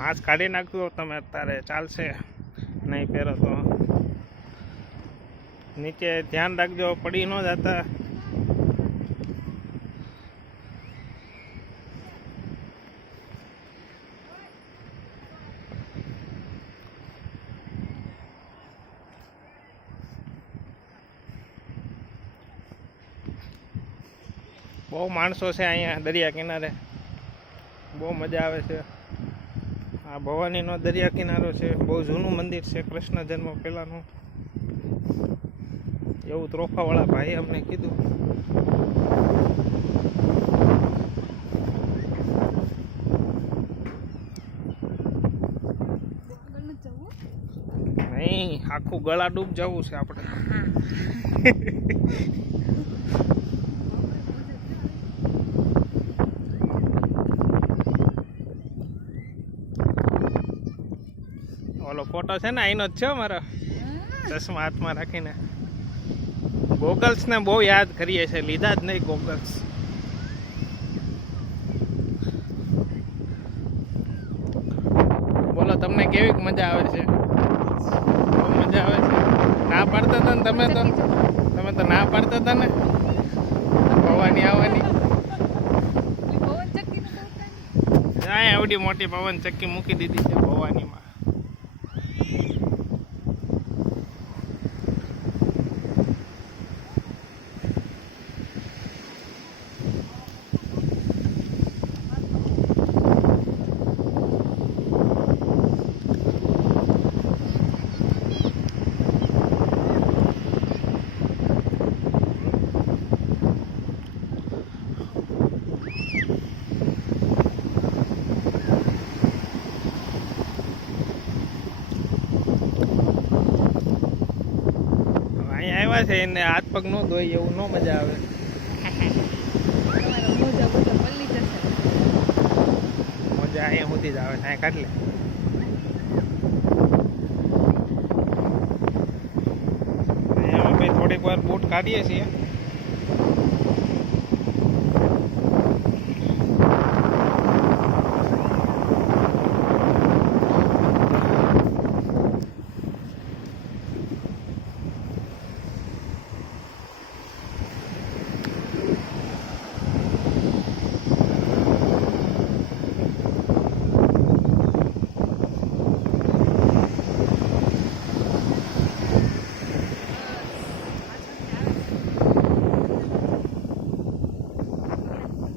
Mask કાઢી નાખજો તમે અત્યારે, ચાલશે નહીં પહેરો તો. નીચે ધ્યાન રાખજો, પડી ન જતા. બહુ માણસો છે અહીંયા દરિયા કિનારે, બહુ મજા આવે છે. આ ભવાનીનો દરિયા કિનારો છે, બહુ જૂનું મંદિર છે, કૃષ્ણ જન્મ પહેલાંનું, એવું ત્રોફાવાળા ભાઈએ અમને કીધું. નહીં, આખું ગળા ડૂબ જવું છે આપણે. ઓલો ફોટો છે ને અહીંનો જ છે મારો, ચશ્મા હાથમાં રાખીને. ગોગલ્સ ને બહુ યાદ કરીએ છે, લીધા જ નહીં ગોગલ્સ. બોલો તમને કેવી મજા આવે છે? બહુ મજા આવે છે. ના પાડતા હતા ને તમે તો ના પાડતા હતા ને ભવાની આવવાની. આવડી મોટી પવન ચક્કી મૂકી દીધી છે ભવાનીમાં. આવ્યા છે એને હાથ પગ ન ધોઈ એવું ન મજા આવે. મજા અહીંયા સુધી જ આવે છે, અહીંયા કાઢ લે. અહીંયા અમે થોડીક વાર બૂટ કાઢીએ છીએ.